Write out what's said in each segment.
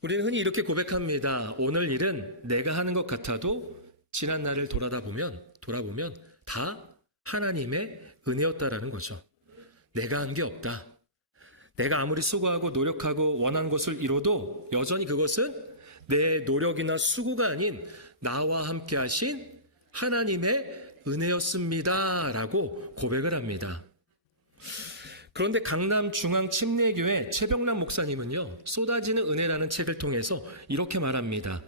우리는 흔히 이렇게 고백합니다. 오늘 일은 내가 하는 것 같아도 지난 날을 돌아보면 다 하나님의 은혜였다라는 거죠. 내가 한 게 없다. 내가 아무리 수고하고 노력하고 원한 것을 이뤄도 여전히 그것은 내 노력이나 수고가 아닌 나와 함께 하신 하나님의 은혜였습니다. 라고 고백을 합니다. 그런데 강남중앙침례교회 최병남 목사님은요, 쏟아지는 은혜라는 책을 통해서 이렇게 말합니다.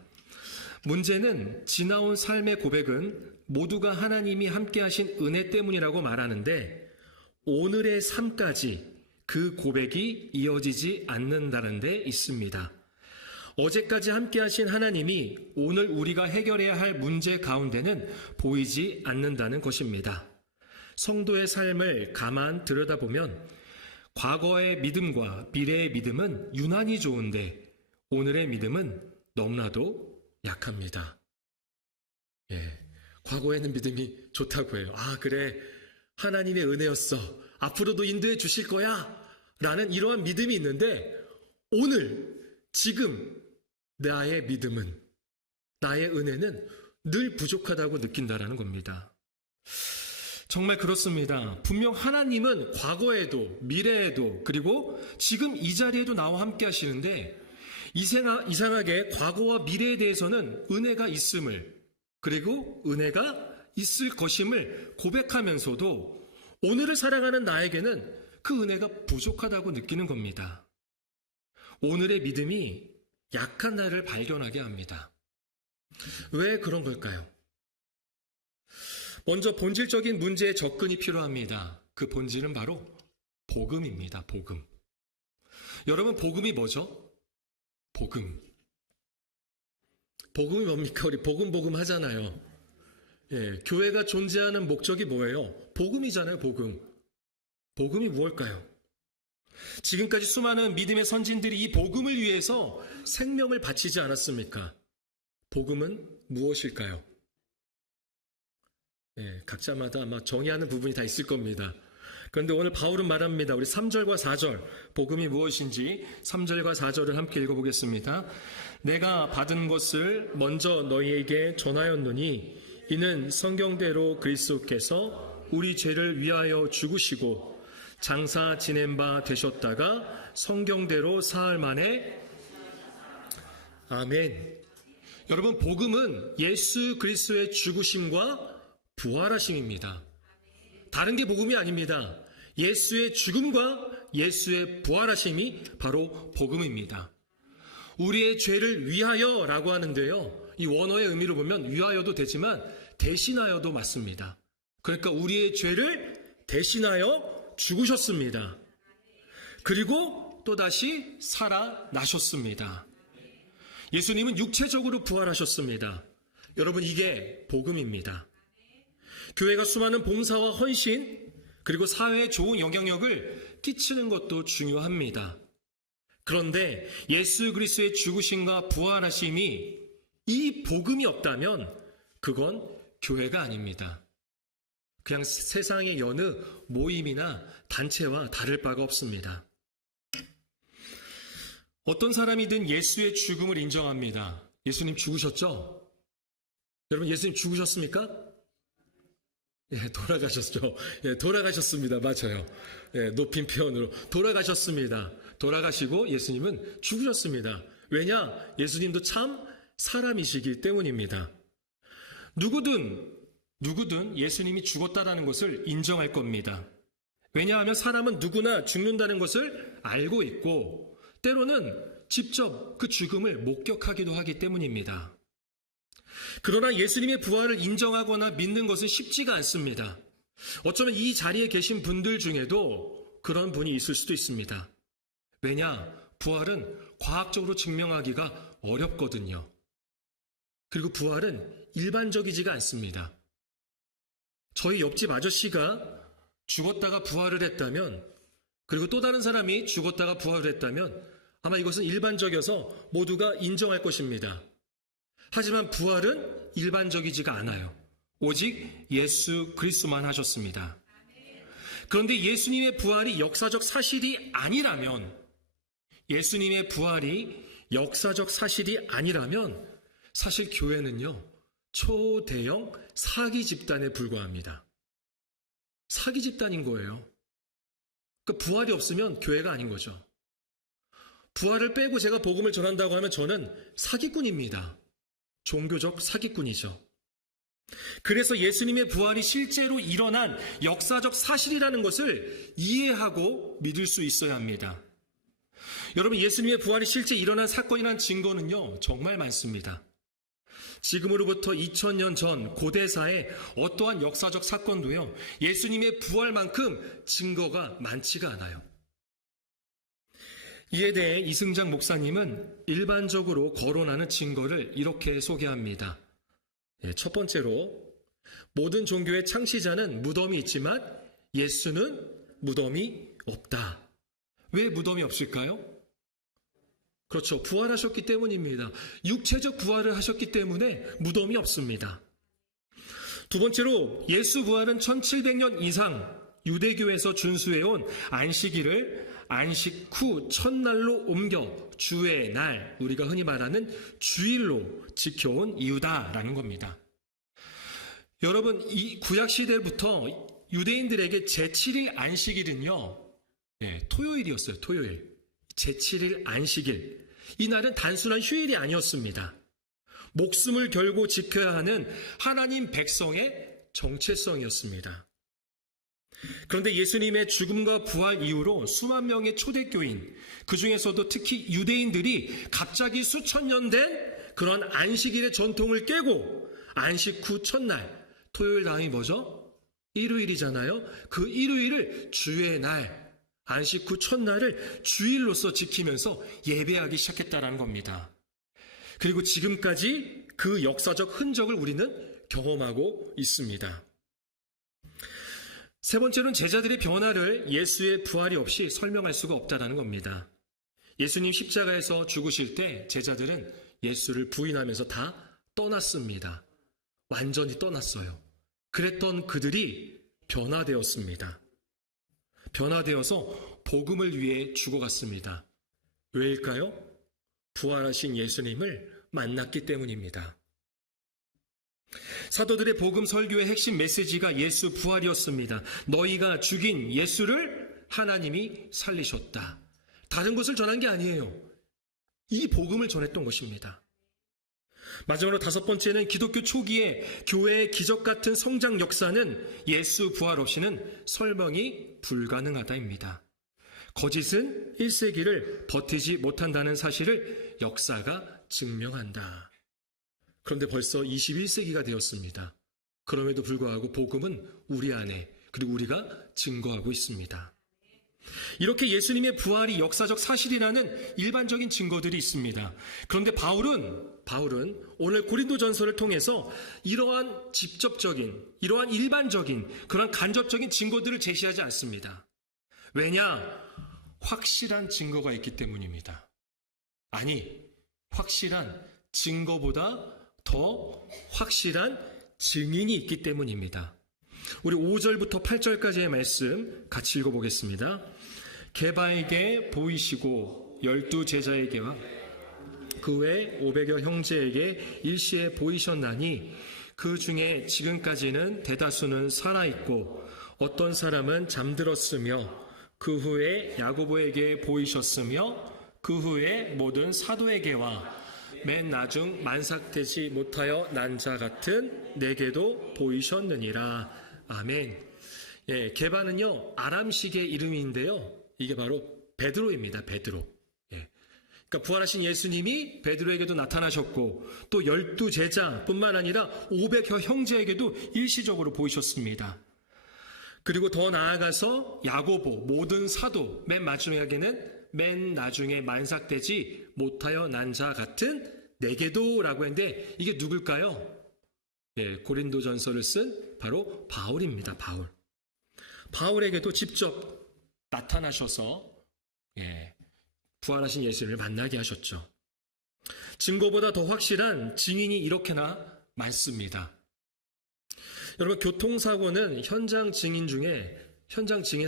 문제는 지나온 삶의 고백은 모두가 하나님이 함께 하신 은혜 때문이라고 말하는데 오늘의 삶까지 그 고백이 이어지지 않는다는 데 있습니다. 어제까지 함께 하신 하나님이 오늘 우리가 해결해야 할 문제 가운데는 보이지 않는다는 것입니다. 성도의 삶을 가만 들여다보면 과거의 믿음과 미래의 믿음은 유난히 좋은데 오늘의 믿음은 너무나도 약합니다. 과거에는 믿음이 좋다고 해요. 그래, 하나님의 은혜였어. 앞으로도 인도해 주실 거야. 라는 이러한 믿음이 있는데 오늘, 지금 나의 믿음은, 나의 은혜는 늘 부족하다고 느낀다라는 겁니다. 정말 그렇습니다. 분명 하나님은 과거에도 미래에도 그리고 지금 이 자리에도 나와 함께 하시는데 이상하게 과거와 미래에 대해서는 은혜가 있음을 그리고 은혜가 있을 것임을 고백하면서도 오늘을 살아가는 나에게는 그 은혜가 부족하다고 느끼는 겁니다. 오늘의 믿음이 약한 나를 발견하게 합니다. 왜 그런 걸까요? 먼저 본질적인 문제에 접근이 필요합니다. 그 본질은 바로 복음입니다. 복음. 여러분, 복음이 뭐죠? 복음. 복음이 뭡니까? 우리 복음 하잖아요. 교회가 존재하는 목적이 뭐예요? 복음이잖아요. 복음. 복음이 무엇일까요? 지금까지 수많은 믿음의 선진들이 이 복음을 위해서 생명을 바치지 않았습니까? 복음은 무엇일까요? 각자마다 아마 정의하는 부분이 다 있을 겁니다. 그런데 오늘 바울은 말합니다. 우리 3절과 4절, 복음이 무엇인지 3절과 4절을 함께 읽어보겠습니다. 내가 받은 것을 먼저 너희에게 전하였노니 이는 성경대로 그리스도께서 우리 죄를 위하여 죽으시고 장사 지낸 바 되셨다가 성경대로 사흘 만에 아멘. 여러분, 복음은 예수 그리스도의 죽으심과 부활하심입니다. 다른 게 복음이 아닙니다. 예수의 죽음과 예수의 부활하심이 바로 복음입니다. 우리의 죄를 위하여라고 하는데요, 이 원어의 의미로 보면 위하여도 되지만 대신하여도 맞습니다. 그러니까 우리의 죄를 대신하여 죽으셨습니다. 그리고 또다시 살아나셨습니다. 예수님은 육체적으로 부활하셨습니다. 여러분, 이게 복음입니다. 교회가 수많은 봉사와 헌신 그리고 사회에 좋은 영향력을 끼치는 것도 중요합니다. 그런데 예수 그리스도의 죽으심과 부활하심이 이 복음이 없다면 그건 교회가 아닙니다. 그냥 세상의 여느 모임이나 단체와 다를 바가 없습니다. 어떤 사람이든 예수의 죽음을 인정합니다. 예수님 죽으셨죠? 여러분, 예수님 죽으셨습니까? 돌아가셨죠. 돌아가셨습니다. 맞아요. 높임 표현으로 돌아가셨습니다. 돌아가시고 예수님은 죽으셨습니다. 왜냐? 예수님도 참 사람이시기 때문입니다. 누구든 예수님이 죽었다라는 것을 인정할 겁니다. 왜냐하면 사람은 누구나 죽는다는 것을 알고 있고 때로는 직접 그 죽음을 목격하기도 하기 때문입니다. 그러나 예수님의 부활을 인정하거나 믿는 것은 쉽지가 않습니다. 어쩌면 이 자리에 계신 분들 중에도 그런 분이 있을 수도 있습니다. 왜냐? 부활은 과학적으로 증명하기가 어렵거든요. 그리고 부활은 일반적이지가 않습니다. 저희 옆집 아저씨가 죽었다가 부활을 했다면, 그리고 또 다른 사람이 죽었다가 부활을 했다면 아마 이것은 일반적이어서 모두가 인정할 것입니다. 하지만 부활은 일반적이지가 않아요. 오직 예수 그리스도만 하셨습니다. 그런데 예수님의 부활이 역사적 사실이 아니라면, 예수님의 부활이 역사적 사실이 아니라면 사실 교회는요, 초대형 사기 집단에 불과합니다. 사기 집단인 거예요. 그러니까 부활이 없으면 교회가 아닌 거죠. 부활을 빼고 제가 복음을 전한다고 하면 저는 사기꾼입니다. 종교적 사기꾼이죠. 그래서 예수님의 부활이 실제로 일어난 역사적 사실이라는 것을 이해하고 믿을 수 있어야 합니다. 여러분, 예수님의 부활이 실제 일어난 사건이란 증거는요, 정말 많습니다. 지금으로부터 2000년 전 고대사의 어떠한 역사적 사건도요, 예수님의 부활만큼 증거가 많지가 않아요. 이에 대해 이승장 목사님은 일반적으로 거론하는 증거를 이렇게 소개합니다. 첫 번째로, 모든 종교의 창시자는 무덤이 있지만 예수는 무덤이 없다. 왜 무덤이 없을까요? 그렇죠. 부활하셨기 때문입니다. 육체적 부활을 하셨기 때문에 무덤이 없습니다. 두 번째로, 예수 부활은 1700년 이상 유대교에서 준수해온 안식일을 안식 후 첫날로 옮겨 주의 날, 우리가 흔히 말하는 주일로 지켜온 이유다라는 겁니다. 여러분, 이 구약시대부터 유대인들에게 제7일 안식일은요, 토요일이었어요. 토요일. 제7일 안식일. 이 날은 단순한 휴일이 아니었습니다. 목숨을 걸고 지켜야 하는 하나님 백성의 정체성이었습니다. 그런데 예수님의 죽음과 부활 이후로 수만 명의 초대교인, 그 중에서도 특히 유대인들이 갑자기 수천 년 된 그런 안식일의 전통을 깨고 안식 후 첫날, 토요일 다음이 뭐죠? 일요일이잖아요. 그 일요일을 주의 날, 안식 후 첫날을 주일로서 지키면서 예배하기 시작했다는 겁니다. 그리고 지금까지 그 역사적 흔적을 우리는 경험하고 있습니다. 세 번째로는 제자들의 변화를 예수의 부활이 없이 설명할 수가 없다는 겁니다. 예수님 십자가에서 죽으실 때 제자들은 예수를 부인하면서 다 떠났습니다. 완전히 떠났어요. 그랬던 그들이 변화되었습니다. 변화되어서 복음을 위해 죽어갔습니다. 왜일까요? 부활하신 예수님을 만났기 때문입니다. 사도들의 복음 설교의 핵심 메시지가 예수 부활이었습니다. 너희가 죽인 예수를 하나님이 살리셨다. 다른 것을 전한 게 아니에요. 이 복음을 전했던 것입니다. 마지막으로 다섯 번째는 기독교 초기에 교회의 기적 같은 성장 역사는 예수 부활 없이는 설명이 불가능하다입니다. 거짓은 1세기를 버티지 못한다는 사실을 역사가 증명한다. 그런데 벌써 21세기가 되었습니다. 그럼에도 불구하고 복음은 우리 안에, 그리고 우리가 증거하고 있습니다. 이렇게 예수님의 부활이 역사적 사실이라는 일반적인 증거들이 있습니다. 그런데 바울은 오늘 고린도전서를 통해서 이러한 직접적인, 이러한 일반적인, 그러한 간접적인 증거들을 제시하지 않습니다. 왜냐? 확실한 증거가 있기 때문입니다. 아니, 확실한 증거보다 더 확실한 증인이 있기 때문입니다. 우리 5절부터 8절까지의 말씀 같이 읽어보겠습니다. 게바에게 보이시고 12제자에게와 그 외 500여 형제에게 일시에 보이셨나니 그 중에 지금까지는 대다수는 살아있고 어떤 사람은 잠들었으며 그 후에 야고보에게 보이셨으며 그 후에 모든 사도에게와 맨 나중 만삭되지 못하여 난 자 같은 내게도 보이셨느니라. 아멘. 게바는요, 아람식의 이름인데요, 이게 바로 베드로입니다. 베드로. 그러니까 부활하신 예수님이 베드로에게도 나타나셨고 또 12제자뿐만 아니라 500여 형제에게도 일시적으로 보이셨습니다. 그리고 더 나아가서 야고보, 모든 사도, 맨 마지막에는 맨 나중에 만삭되지 못하여 난 자 같은 내게도 라고 했는데 이게 누굴까요? 고린도전서를 쓴 바로 바울입니다. 바울에게도 직접 나타나셔서 부활하신 예수님을 만나게 하셨죠. 증거보다 더 확실한 증인이 이렇게나 많습니다. 여러분, 교통사고는 현장 증인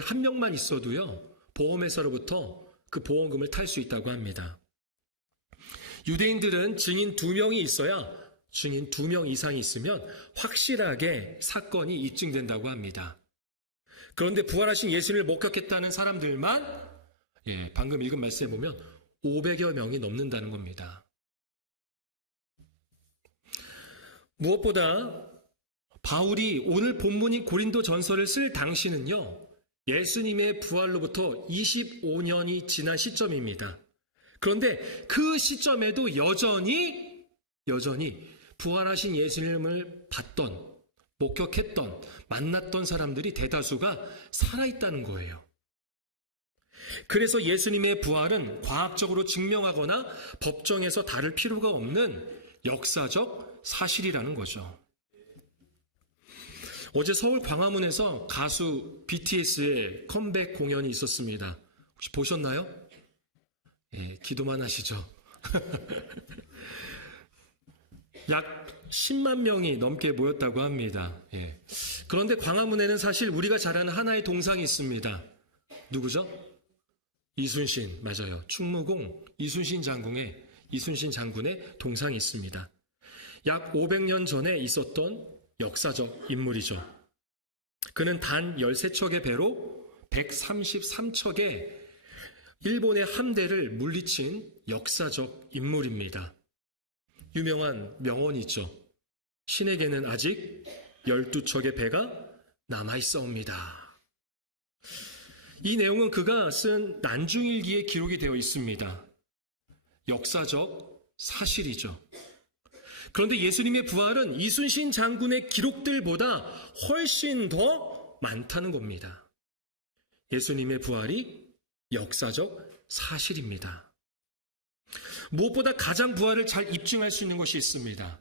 한 명만 있어도요, 보험회사로부터 그 보험금을 탈 수 있다고 합니다. 유대인들은 증인 2명이 있어야, 증인 2명 이상이 있으면 확실하게 사건이 입증된다고 합니다. 그런데 부활하신 예수님을 목격했다는 사람들만 방금 읽은 말씀에 보면 500여 명이 넘는다는 겁니다. 무엇보다 바울이 오늘 본문인 고린도 전서를 쓸 당시는요, 예수님의 부활로부터 25년이 지난 시점입니다. 그런데 그 시점에도 여전히 부활하신 예수님을 봤던, 목격했던, 만났던 사람들이 대다수가 살아있다는 거예요. 그래서 예수님의 부활은 과학적으로 증명하거나 법정에서 다룰 필요가 없는 역사적 사실이라는 거죠. 어제 서울 광화문에서 가수 BTS의 컴백 공연이 있었습니다. 혹시 보셨나요? 기도만 하시죠. 약 10만 명이 넘게 모였다고 합니다. 그런데 광화문에는 사실 우리가 잘 아는 하나의 동상이 있습니다. 누구죠? 이순신, 맞아요. 충무공 이순신 장군의 동상이 있습니다. 약 500년 전에 있었던 역사적 인물이죠. 그는 단 13척의 배로 133척의 일본의 함대를 물리친 역사적 인물입니다. 유명한 명언이 있죠. 신에게는 아직 12척의 배가 남아있사옵니다. 이 내용은 그가 쓴 난중일기에 기록이 되어 있습니다. 역사적 사실이죠. 그런데 예수님의 부활은 이순신 장군의 기록들보다 훨씬 더 많다는 겁니다. 예수님의 부활이 역사적 사실입니다. 무엇보다 가장 부활을 잘 입증할 수 있는 것이 있습니다.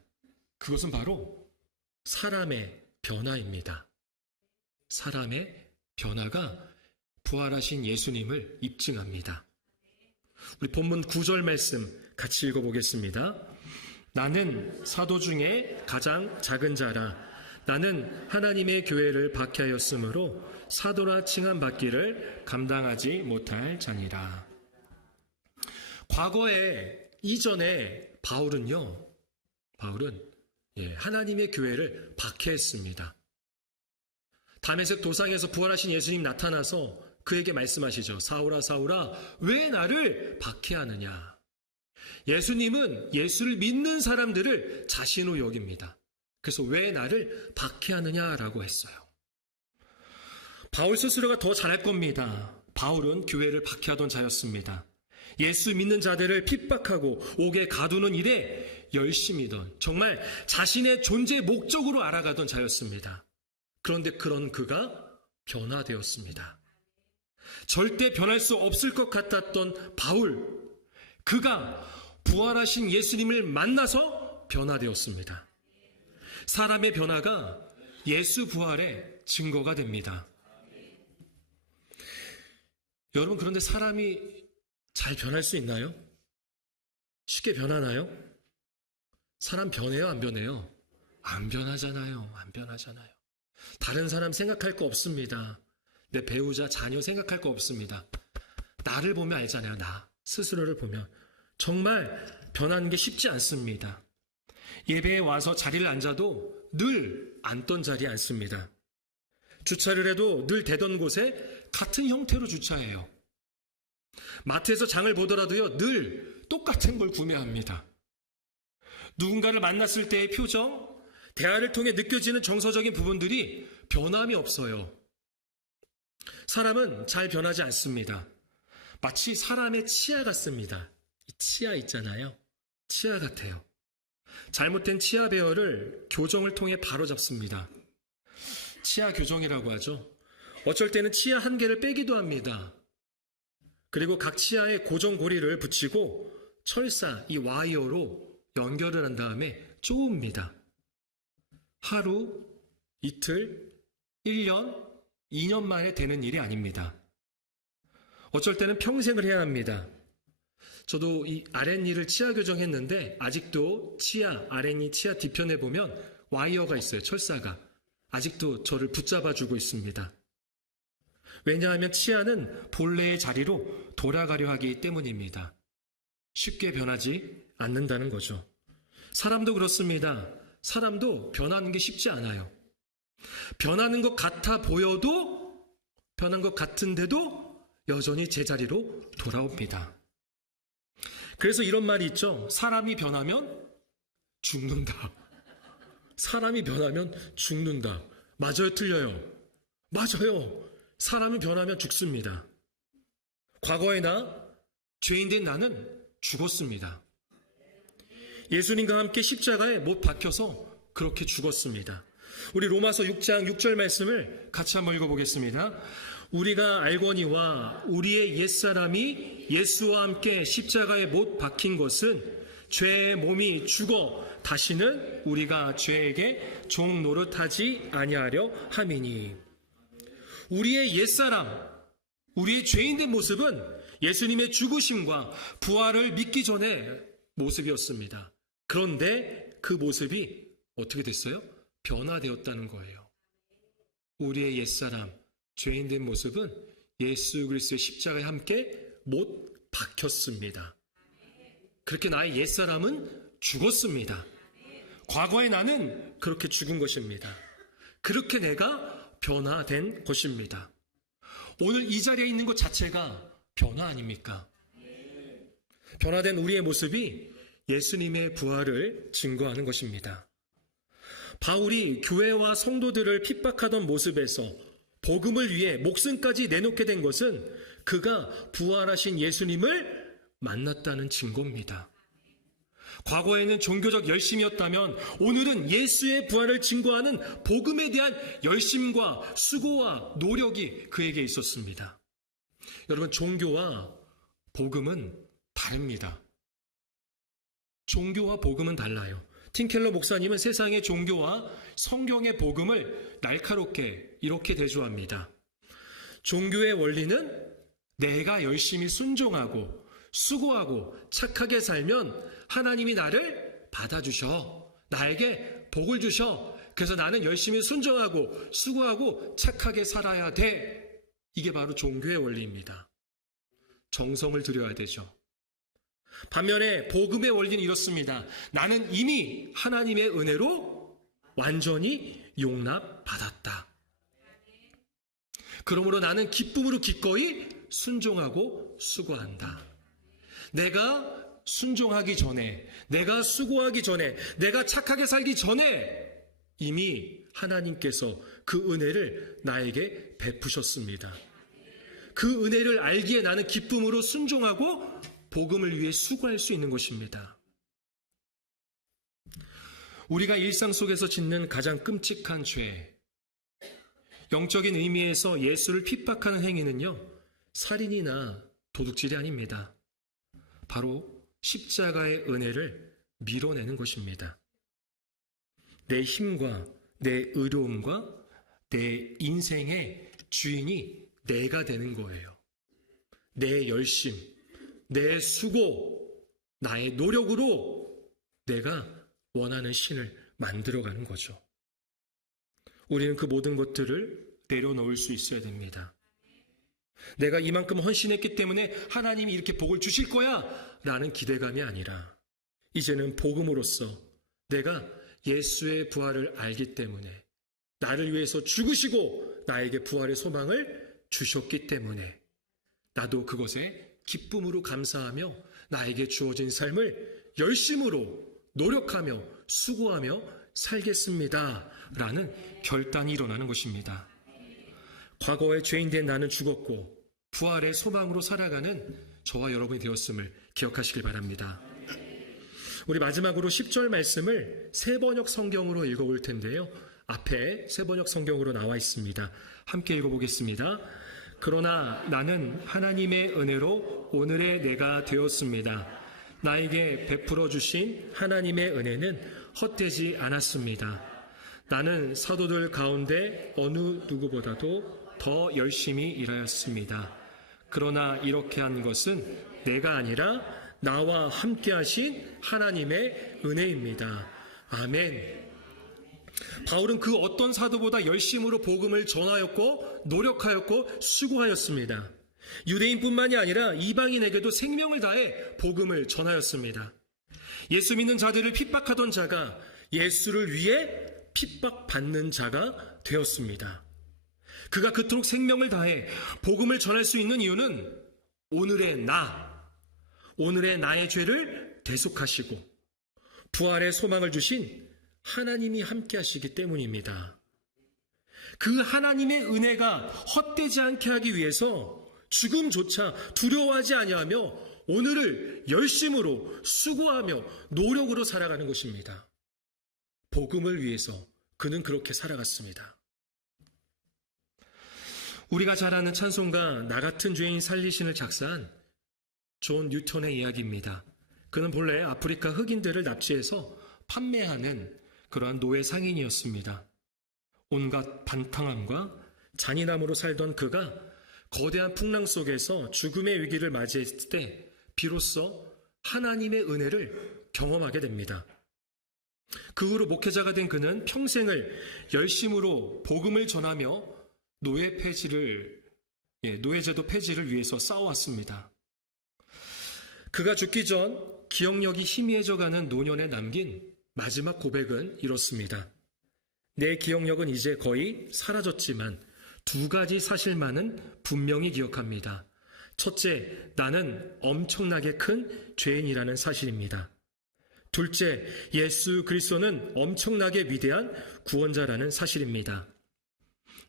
그것은 바로 사람의 변화입니다. 사람의 변화가 부활하신 예수님을 입증합니다. 우리 본문 9절 말씀 같이 읽어보겠습니다. 나는 사도 중에 가장 작은 자라. 나는 하나님의 교회를 박해하였으므로 사도라 칭함받기를 감당하지 못할 자니라. 과거에 이전에 바울은 하나님의 교회를 박해했습니다. 다메섹 도상에서 부활하신 예수님 나타나서 그에게 말씀하시죠. 사울아 사울아 왜 나를 박해하느냐. 예수님은 예수를 믿는 사람들을 자신으로 여깁니다. 그래서 왜 나를 박해하느냐라고 했어요. 바울 스스로가 더 잘할 겁니다. 바울은 교회를 박해하던 자였습니다. 예수 믿는 자들을 핍박하고 옥에 가두는 일에 열심이던, 정말 자신의 존재 목적으로 알아가던 자였습니다. 그런데 그런 그가 변화되었습니다. 절대 변할 수 없을 것 같았던 바울, 그가 부활하신 예수님을 만나서 변화되었습니다. 사람의 변화가 예수 부활의 증거가 됩니다. 여러분, 그런데 사람이 잘 변할 수 있나요? 쉽게 변하나요? 사람 변해요, 안 변해요? 안 변하잖아요. 다른 사람 생각할 거 없습니다. 내 배우자, 자녀 생각할 거 없습니다. 나를 보면 알잖아요. 나 스스로를 보면 정말 변하는 게 쉽지 않습니다. 예배에 와서 자리를 앉아도 늘 앉던 자리에 앉습니다. 주차를 해도 늘 대던 곳에 같은 형태로 주차해요. 마트에서 장을 보더라도요, 늘 똑같은 걸 구매합니다. 누군가를 만났을 때의 표정, 대화를 통해 느껴지는 정서적인 부분들이 변함이 없어요. 사람은 잘 변하지 않습니다. 마치 사람의 치아 같습니다. 이 치아 있잖아요. 치아 같아요. 잘못된 치아 배열을 교정을 통해 바로잡습니다. 치아 교정이라고 하죠. 어쩔 때는 치아 한 개를 빼기도 합니다. 그리고 각 치아에 고정 고리를 붙이고 철사, 이 와이어로 연결을 한 다음에 쪼읍니다. 하루, 이틀, 1년, 2년 만에 되는 일이 아닙니다. 어쩔 때는 평생을 해야 합니다. 저도 이 아랫니를 치아 교정했는데 아직도 아랫니 치아 뒤편에 보면 와이어가 있어요. 철사가. 아직도 저를 붙잡아주고 있습니다. 왜냐하면 치아는 본래의 자리로 돌아가려 하기 때문입니다. 쉽게 변하지 않는다는 거죠. 사람도 그렇습니다. 사람도 변하는 게 쉽지 않아요. 변하는 것 같아 보여도 변한 것 같은데도 여전히 제자리로 돌아옵니다. 그래서 이런 말이 있죠. 사람이 변하면 죽는다. 사람이 변하면 죽는다. 맞아요, 틀려요? 맞아요. 사람이 변하면 죽습니다. 과거의 나, 죄인된 나는 죽었습니다. 예수님과 함께 십자가에 못 박혀서 그렇게 죽었습니다. 우리 로마서 6장 6절 말씀을 같이 한번 읽어보겠습니다. 우리가 알거니와 우리의 옛사람이 예수와 함께 십자가에 못 박힌 것은 죄의 몸이 죽어 다시는 우리가 죄에게 종 노릇하지 아니하려 함이니. 우리의 옛사람, 우리의 죄인된 모습은 예수님의 죽으심과 부활을 믿기 전의 모습이었습니다. 그런데 그 모습이 어떻게 됐어요? 변화되었다는 거예요. 우리의 옛사람, 죄인된 모습은 예수 그리스도의 십자가에 함께 못 박혔습니다. 그렇게 나의 옛사람은 죽었습니다. 과거의 나는 그렇게 죽은 것입니다. 그렇게 내가 변화된 것입니다. 오늘 이 자리에 있는 것 자체가 변화 아닙니까? 변화된 우리의 모습이 예수님의 부활을 증거하는 것입니다. 바울이 교회와 성도들을 핍박하던 모습에서 복음을 위해 목숨까지 내놓게 된 것은 그가 부활하신 예수님을 만났다는 증거입니다. 과거에는 종교적 열심이었다면 오늘은 예수의 부활을 증거하는 복음에 대한 열심과 수고와 노력이 그에게 있었습니다. 여러분, 종교와 복음은 다릅니다. 종교와 복음은 달라요. 팀켈러 목사님은 세상의 종교와 성경의 복음을 날카롭게 이렇게 대조합니다. 종교의 원리는 내가 열심히 순종하고 수고하고 착하게 살면 하나님이 나를 받아주셔. 나에게 복을 주셔. 그래서 나는 열심히 순종하고 수고하고 착하게 살아야 돼. 이게 바로 종교의 원리입니다. 정성을 들여야 되죠. 반면에 복음의 원리는 이렇습니다. 나는 이미 하나님의 은혜로 완전히 용납받았다. 그러므로 나는 기쁨으로 기꺼이 순종하고 수고한다. 내가 순종하기 전에, 내가 수고하기 전에, 내가 착하게 살기 전에 이미 하나님께서 그 은혜를 나에게 베푸셨습니다. 그 은혜를 알기에 나는 기쁨으로 순종하고 복음을 위해 수고할 수 있는 것입니다. 우리가 일상 속에서 짓는 가장 끔찍한 죄, 영적인 의미에서 예수를 핍박하는 행위는요, 살인이나 도둑질이 아닙니다. 바로 십자가의 은혜를 밀어내는 것입니다. 내 힘과 내 의로움과 내 인생의 주인이 내가 되는 거예요. 내 열심, 내 수고, 나의 노력으로 내가 원하는 신을 만들어가는 거죠. 우리는 그 모든 것들을 내려놓을 수 있어야 됩니다. 내가 이만큼 헌신했기 때문에 하나님이 이렇게 복을 주실 거야 라는 기대감이 아니라 이제는 복음으로써 내가 예수의 부활을 알기 때문에 나를 위해서 죽으시고 나에게 부활의 소망을 주셨기 때문에 나도 그것에 기쁨으로 감사하며 나에게 주어진 삶을 열심으로 노력하며 수고하며 살겠습니다 라는 결단이 일어나는 것입니다. 과거의 죄인된 나는 죽었고 부활의 소망으로 살아가는 저와 여러분이 되었음을 기억하시길 바랍니다. 우리 마지막으로 10절 말씀을 세번역 성경으로 읽어볼 텐데요. 앞에 세번역 성경으로 나와 있습니다. 함께 읽어보겠습니다. 그러나 나는 하나님의 은혜로 오늘의 내가 되었습니다. 나에게 베풀어 주신 하나님의 은혜는 헛되지 않았습니다. 나는 사도들 가운데 어느 누구보다도 더 열심히 일하였습니다. 그러나 이렇게 한 것은 내가 아니라 나와 함께 하신 하나님의 은혜입니다. 아멘. 바울은 그 어떤 사도보다 열심으로 복음을 전하였고 노력하였고 수고하였습니다. 유대인뿐만이 아니라 이방인에게도 생명을 다해 복음을 전하였습니다. 예수 믿는 자들을 핍박하던 자가 예수를 위해 핍박받는 자가 되었습니다. 그가 그토록 생명을 다해 복음을 전할 수 있는 이유는 오늘의 나의 죄를 대속하시고 부활의 소망을 주신 하나님이 함께 하시기 때문입니다. 그 하나님의 은혜가 헛되지 않게 하기 위해서 죽음조차 두려워하지 아니하며 오늘을 열심으로 수고하며 노력으로 살아가는 것입니다. 복음을 위해서 그는 그렇게 살아갔습니다. 우리가 잘 아는 찬송가 나 같은 죄인 살리신을 작사한 존 뉴턴의 이야기입니다. 그는 본래 아프리카 흑인들을 납치해서 판매하는 그러한 노예 상인이었습니다. 온갖 반탕함과 잔인함으로 살던 그가 거대한 풍랑 속에서 죽음의 위기를 맞이했을 때 비로소 하나님의 은혜를 경험하게 됩니다. 그 후로 목회자가 된 그는 평생을 열심으로 복음을 전하며 노예제도 폐지를 위해서 싸워왔습니다. 그가 죽기 전 기억력이 희미해져가는 노년에 남긴 마지막 고백은 이렇습니다. 내 기억력은 이제 거의 사라졌지만 두 가지 사실만은 분명히 기억합니다. 첫째, 나는 엄청나게 큰 죄인이라는 사실입니다. 둘째, 예수 그리스도는 엄청나게 위대한 구원자라는 사실입니다.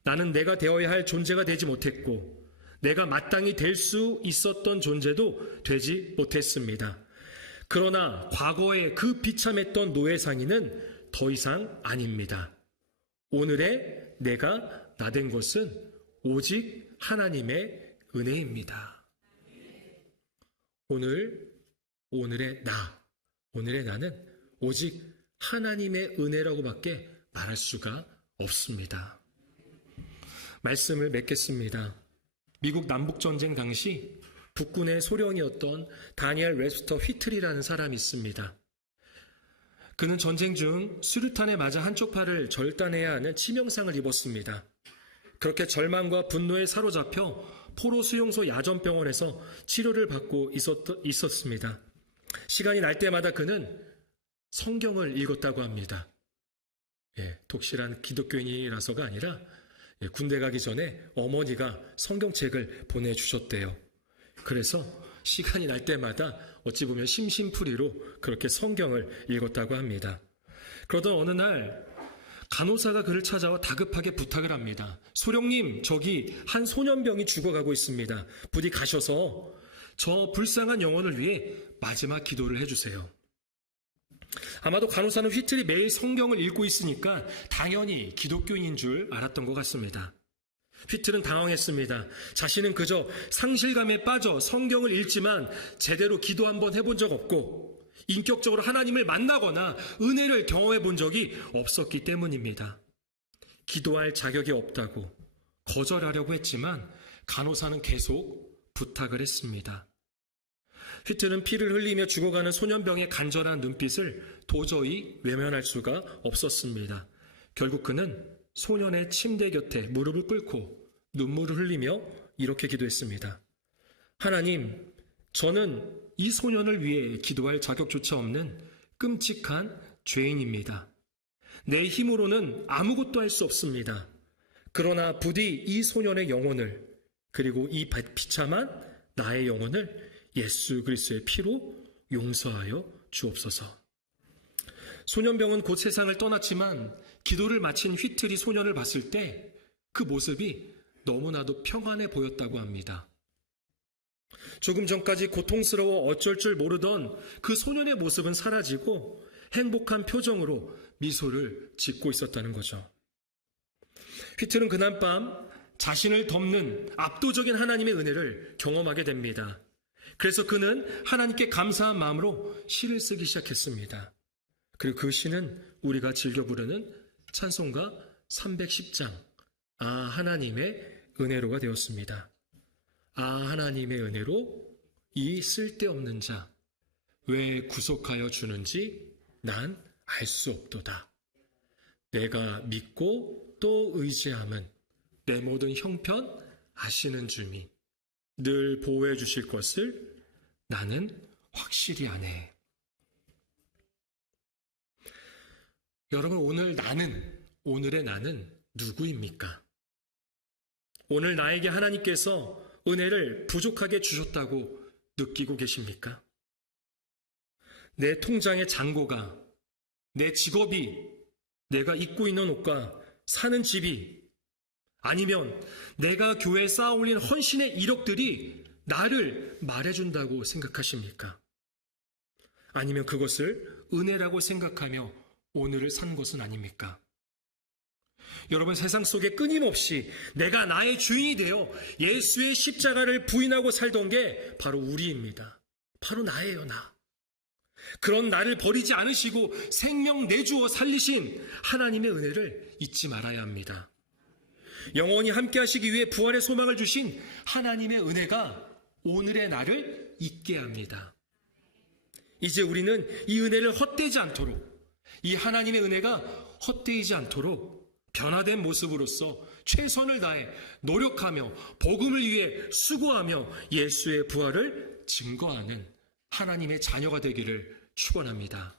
나는 내가 되어야 할 존재가 되지 못했고 내가 마땅히 될 수 있었던 존재도 되지 못했습니다. 그러나 과거에 그 비참했던 노예 상인은 더 이상 아닙니다. 오늘의 내가 나 된 것은 오직 하나님의 은혜입니다. 오늘의 나는 오직 하나님의 은혜라고밖에 말할 수가 없습니다. 말씀을 맺겠습니다. 미국 남북전쟁 당시 북군의 소령이었던 다니엘 웹스터 휘틀이라는 사람이 있습니다. 그는 전쟁 중 수류탄에 맞아 한쪽 팔을 절단해야 하는 치명상을 입었습니다. 그렇게 절망과 분노에 사로잡혀 포로 수용소 야전병원에서 치료를 받고 있었습니다. 시간이 날 때마다 그는 성경을 읽었다고 합니다. 독실한 기독교인이라서가 아니라 군대 가기 전에 어머니가 성경책을 보내주셨대요. 그래서 시간이 날 때마다 어찌 보면 심심풀이로 그렇게 성경을 읽었다고 합니다. 그러던 어느 날 간호사가 그를 찾아와 다급하게 부탁을 합니다. 소령님, 저기 한 소년병이 죽어가고 있습니다. 부디 가셔서 저 불쌍한 영혼을 위해 마지막 기도를 해주세요. 아마도 간호사는 휘틀이 매일 성경을 읽고 있으니까 당연히 기독교인인 줄 알았던 것 같습니다. 휘틀은 당황했습니다. 자신은 그저 상실감에 빠져 성경을 읽지만 제대로 기도 한번 해본 적 없고 인격적으로 하나님을 만나거나 은혜를 경험해 본 적이 없었기 때문입니다. 기도할 자격이 없다고 거절하려고 했지만 간호사는 계속 부탁을 했습니다. 휘틀은 피를 흘리며 죽어가는 소년병의 간절한 눈빛을 도저히 외면할 수가 없었습니다. 결국 그는 소년의 침대 곁에 무릎을 꿇고 눈물을 흘리며 이렇게 기도했습니다. 하나님, 저는 이 소년을 위해 기도할 자격조차 없는 끔찍한 죄인입니다. 내 힘으로는 아무것도 할 수 없습니다. 그러나 부디 이 소년의 영혼을, 그리고 이 비참한 나의 영혼을 예수 그리스도의 피로 용서하여 주옵소서. 소년병은 곧 세상을 떠났지만 기도를 마친 휘틀이 소년을 봤을 때 그 모습이 너무나도 평안해 보였다고 합니다. 조금 전까지 고통스러워 어쩔 줄 모르던 그 소년의 모습은 사라지고 행복한 표정으로 미소를 짓고 있었다는 거죠. 휘틀은 그날 밤 자신을 덮는 압도적인 하나님의 은혜를 경험하게 됩니다. 그래서 그는 하나님께 감사한 마음으로 시를 쓰기 시작했습니다. 그리고 그 시는 우리가 즐겨 부르는 찬송가 310장 아 하나님의 은혜로가 되었습니다. 아 하나님의 은혜로 이 쓸데없는 자 왜 구속하여 주는지 난 알 수 없도다. 내가 믿고 또 의지함은 내 모든 형편 아시는 주니 늘 보호해 주실 것을 나는 확실히 아네. 여러분, 오늘의 나는 누구입니까? 오늘 나에게 하나님께서 은혜를 부족하게 주셨다고 느끼고 계십니까? 내 통장의 잔고가, 내 직업이, 내가 입고 있는 옷과 사는 집이, 아니면 내가 교회에 쌓아올린 헌신의 이력들이 나를 말해준다고 생각하십니까? 아니면 그것을 은혜라고 생각하며 오늘을 산 것은 아닙니까? 여러분, 세상 속에 끊임없이 내가 나의 주인이 되어 예수의 십자가를 부인하고 살던 게 바로 우리입니다. 바로 나예요, 나. 그런 나를 버리지 않으시고 생명 내주어 살리신 하나님의 은혜를 잊지 말아야 합니다. 영원히 함께 하시기 위해 부활의 소망을 주신 하나님의 은혜가 오늘의 나를 있게 합니다. 이제 우리는 이 은혜를 헛되지 않도록, 이 하나님의 은혜가 헛되이지 않도록 변화된 모습으로서 최선을 다해 노력하며 복음을 위해 수고하며 예수의 부활을 증거하는 하나님의 자녀가 되기를 축원합니다.